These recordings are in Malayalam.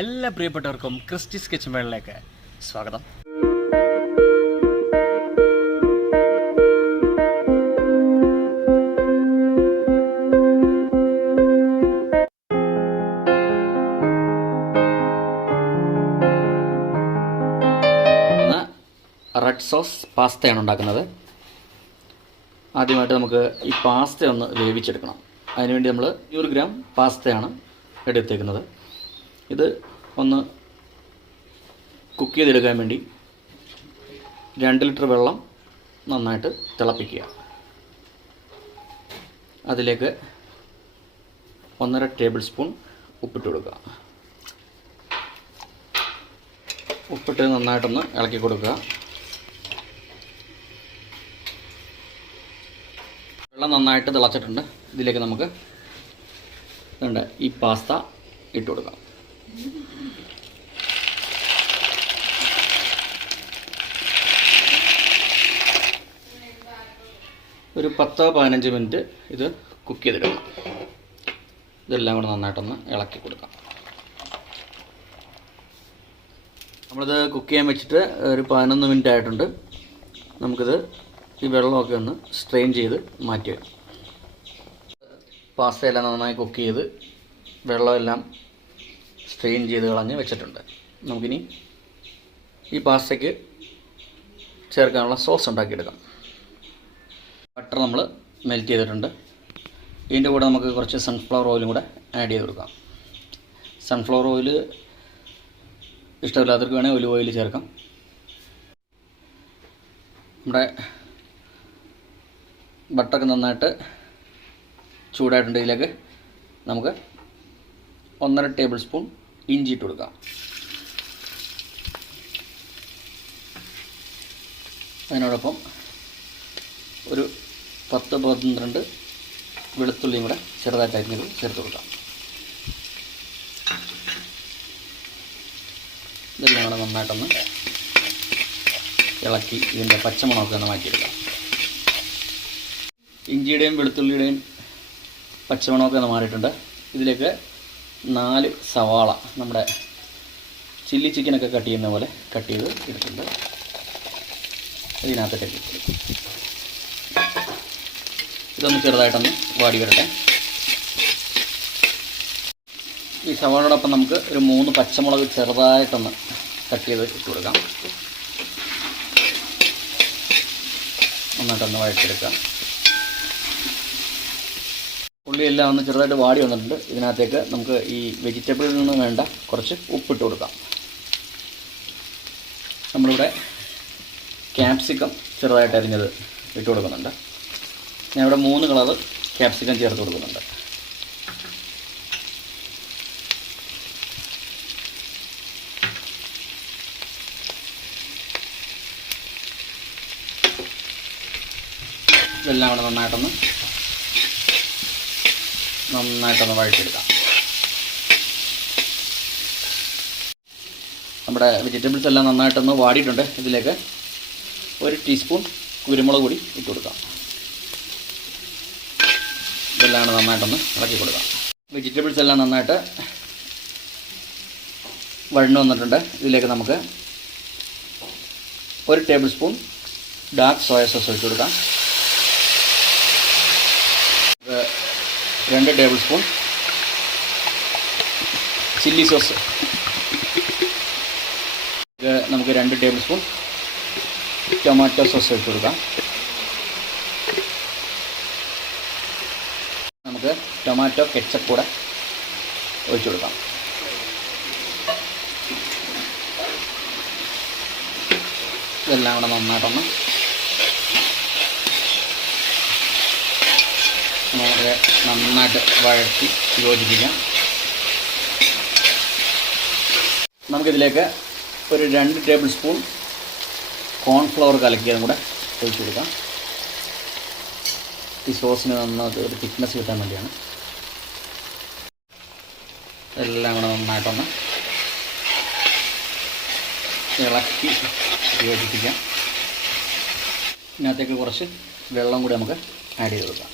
എല്ലാ പ്രിയപ്പെട്ടവർക്കും ക്രിസ്റ്റീസ് കിച്ചൺ വേൾഡിലേക്ക് സ്വാഗതം. റെഡ് സോസ് പാസ്തയാണ് ഉണ്ടാക്കുന്നത്. ആദ്യമായിട്ട് നമുക്ക് ഈ പാസ്ത ഒന്ന് വേവിച്ചെടുക്കണം. അതിനുവേണ്ടി നമ്മൾ 100 ഗ്രാം പാസ്തയാണ് എടുത്തേക്കുന്നത്. ഇത് ഒന്ന് കുക്ക് ചെയ്തെടുക്കാൻ വേണ്ടി 2 ലിറ്റർ വെള്ളം നന്നായിട്ട് തിളപ്പിക്കുക. അതിലേക്ക് 1.5 ടേബിൾ സ്പൂൺ ഉപ്പിട്ട് കൊടുക്കുക. ഉപ്പിട്ട് നന്നായിട്ടൊന്ന് ഇളക്കി കൊടുക്കുക. വെള്ളം നന്നായിട്ട് തിളച്ചിട്ടുണ്ട്. ഇതിലേക്ക് നമുക്ക് ഈ പാസ്ത ഇട്ട് കൊടുക്കാം. ഒരു 10-15 മിനിറ്റ് ഇത് കുക്ക് ചെയ്തെടുക്കണം. ഇതെല്ലാം കൂടെ നന്നായിട്ടൊന്ന് ഇളക്കി കൊടുക്കാം. നമ്മളിത് കുക്ക് ചെയ്യാൻ വെച്ചിട്ട് ഒരു 11 മിനിറ്റ് ആയിട്ടുണ്ട്. നമുക്കിത് ഈ വെള്ളമൊക്കെ ഒന്ന് സ്ട്രെയിൻ ചെയ്ത് മാറ്റി വയ്ക്കാം. പാസ്തയെല്ലാം നന്നായി കുക്ക് ചെയ്ത് വെള്ളമെല്ലാം സ്ട്രെയിൻ ചെയ്ത് കളഞ്ഞ് വെച്ചിട്ടുണ്ട്. നമുക്കിനി ഈ പാസ്തയ്ക്ക് ചേർക്കാനുള്ള സോസ് ഉണ്ടാക്കിയെടുക്കാം. ബട്ടർ നമ്മൾ മെൽറ്റ് ചെയ്തിട്ടുണ്ട്. ഇതിൻ്റെ കൂടെ നമുക്ക് കുറച്ച് സൺഫ്ലവർ ഓയിലും കൂടെ ആഡ് ചെയ്ത് കൊടുക്കാം. സൺഫ്ലവർ ഓയിൽ ഇഷ്ടമില്ലാത്തവർക്ക് വേണമെങ്കിൽ ഒലിവ് ഓയിൽ ചേർക്കാം. നമ്മുടെ ബട്ടറൊക്കെ നന്നായിട്ട് ചൂടായിട്ടുണ്ട്. ഇതിലേക്ക് നമുക്ക് 1.5 ടേബിൾ സ്പൂൺ ഇഞ്ചി ഇട്ട് കൊടുക്കാം. അതിനോടൊപ്പം ഒരു 10-12 വെളുത്തുള്ളിയും കൂടെ ചെറുതായിട്ട് അരിഞ്ഞത് ചേർത്ത് കൊടുക്കാം. ഇതെല്ലാം കൂടെ നന്നായിട്ടൊന്ന് ഇളക്കി ഇതിൻ്റെ പച്ചമണമൊക്കെ ഒന്ന് മാറ്റിയെടുക്കാം. ഇഞ്ചിയുടെയും വെളുത്തുള്ളിയുടെയും പച്ചമണമൊക്കെ ഒന്ന് മാറിയിട്ടുണ്ട്. ഇതിലേക്ക് 4 സവാള നമ്മുടെ ചില്ലി ചിക്കനൊക്കെ കട്ട് ചെയ്യുന്ന പോലെ കട്ട് ചെയ്ത് ഇട്ടിട്ടുണ്ട്. ഇതിനകത്തേക്ക് ഇതൊന്ന് ചെറുതായിട്ടൊന്ന് വാടി വരട്ടെ. ഈ സവാളയോടൊപ്പം നമുക്ക് ഒരു 3 പച്ചമുളക് ചെറുതായിട്ടൊന്ന് കട്ട് ചെയ്ത് ഇട്ട് കൊടുക്കാം. നന്നായിട്ടൊന്ന് വഴറ്റിയെടുക്കാം. ഉള്ളിയെല്ലാം ഒന്ന് ചെറുതായിട്ട് വാടി വന്നിട്ടുണ്ട്. ഇതിനകത്തേക്ക് നമുക്ക് ഈ വെജിറ്റബിളിൽ നിന്ന് വേണ്ട കുറച്ച് ഉപ്പിട്ട് കൊടുക്കാം. നമ്മളിവിടെ ക്യാപ്സിക്കം ചെറുതായിട്ട് അരിഞ്ഞത് ഇട്ട് കൊടുക്കുന്നുണ്ട്. ഞാൻ ഇവിടെ 3 കളർ ക്യാപ്സിക്കം ചേർത്ത് കൊടുക്കുന്നുണ്ട്. ഇതെല്ലാം കൂടെ നന്നായിട്ടൊന്ന് വഴറ്റിയെടുക്കാം. നമ്മുടെ വെജിറ്റബിൾസ് എല്ലാം നന്നായിട്ടൊന്ന് വാടിയിട്ടുണ്ട്. ഇതിലേക്ക് 1 ടീസ്പൂൺ കുരുമുളക് പൊടി ഇട്ട് കൊടുക്കാം. ഇതെല്ലാം നന്നായിട്ടൊന്ന് ഇളക്കി കൊടുക്കാം. വെജിറ്റബിൾസ് എല്ലാം നന്നായിട്ട് വഴന്നു വന്നിട്ടുണ്ട്. ഇതിലേക്ക് നമുക്ക് 1 table spoon dark soya sauce ഒഴിച്ച് കൊടുക്കാം. 2 ടേബിൾ സ്പൂൺ ചില്ലി സോസ്, നമുക്ക് 2 ടേബിൾ സ്പൂൺ ടൊമാറ്റോ സോസ് ഒഴിച്ച് കൊടുക്കാം. നമുക്ക് ടൊമാറ്റോ കെച്ചപ്പ് കൂടെ ഒഴിച്ച് കൊടുക്കാം. ഇതെല്ലാം കൂടെ നന്നായിട്ടൊന്ന് നന്നായിട്ട് വഴറ്റി യോജിപ്പിക്കാം. നമുക്കിതിലേക്ക് ഒരു 2 ടേബിൾ സ്പൂൺ കോൺഫ്ലവർ കലക്കിയതും കൂടെ ഒഴിച്ച് കൊടുക്കാം. ഈ സോസിന് നന്നായിട്ട് ഒരു തിക്നെസ് കിട്ടാൻ വേണ്ടിയാണ്. എല്ലാം കൂടെ നന്നായിട്ടൊന്ന് ഇളക്കി യോജിപ്പിക്കാം. ഇതിനകത്തേക്ക് കുറച്ച് വെള്ളം കൂടി നമുക്ക് ആഡ് ചെയ്ത് കൊടുക്കാം.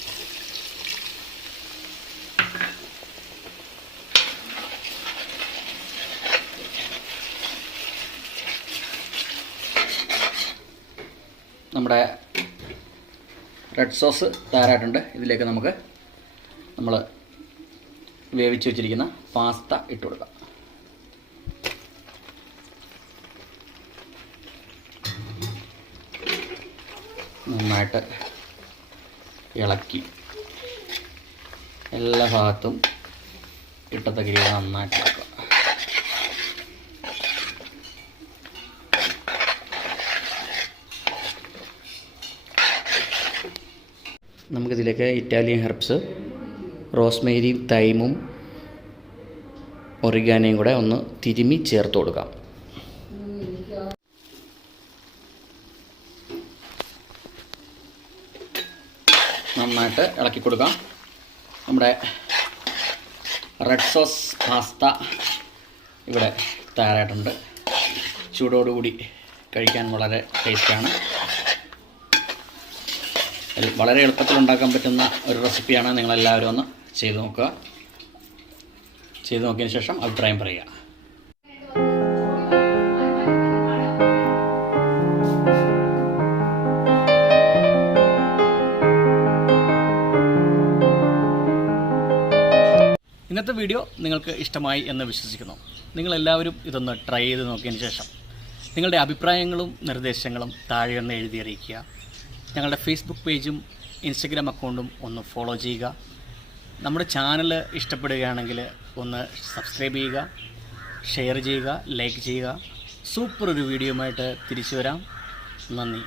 നമ്മുടെ റെഡ് സോസ് തയ്യാറായിട്ടുണ്ട്. ഇതിലേക്ക് നമുക്ക് നമ്മൾ വേവിച്ച് വെച്ചിരിക്കുന്ന പാസ്ത ഇട്ട് കൊടുക്കാം. നന്നായിട്ട് ഇളക്കി എല്ലാ ഭാഗത്തും ഇട്ടത്തക്ക രീതിയിൽ നന്നായിട്ട് ഇളക്കുക. നമുക്കിതിലേക്ക് ഇറ്റാലിയൻ ഹെർബ്സ്, റോസ്മേരിയും തൈമും ഒറിഗാനോയും കൂടെ ഒന്ന് തിരുമ്മി ചേർത്ത് കൊടുക്കാം. നന്നായിട്ട് ഇളക്കി കൊടുക്കാം. നമ്മുടെ റെഡ് സോസ് പാസ്ത ഇവിടെ തയ്യാറായിട്ടുണ്ട്. ചൂടോടുകൂടി കഴിക്കാൻ വളരെ ടേസ്റ്റാണ്. വളരെ എളുപ്പത്തിൽ ഉണ്ടാക്കാൻ പറ്റുന്ന ഒരു റെസിപ്പിയാണ്. നിങ്ങളെല്ലാവരും ഒന്ന് ചെയ്ത് നോക്കുക. ചെയ്ത് നോക്കിയതിന് ശേഷം അഭിപ്രായം പറയുക. ഇന്നത്തെ വീഡിയോ നിങ്ങൾക്ക് ഇഷ്ടമായി എന്ന് വിശ്വസിക്കുന്നു. നിങ്ങളെല്ലാവരും ഇതൊന്ന് ട്രൈ ചെയ്ത് നോക്കിയതിന് ശേഷം നിങ്ങളുടെ അഭിപ്രായങ്ങളും നിർദ്ദേശങ്ങളും താഴെ ഒന്ന് എഴുതി അറിയിക്കുക. ഞങ്ങളുടെ ഫേസ്ബുക്ക് പേജും ഇൻസ്റ്റഗ്രാം അക്കൗണ്ടും ഒന്ന് ഫോളോ ചെയ്യുക. നമ്മുടെ ചാനൽ ഇഷ്ടപ്പെടുകയാണെങ്കിൽ ഒന്ന് സബ്സ്ക്രൈബ് ചെയ്യുക, ഷെയർ ചെയ്യുക, ലൈക്ക് ചെയ്യുക. സൂപ്പർ ഒരു വീഡിയോയുമായിട്ട് തിരിച്ചു വരാം. നന്ദി.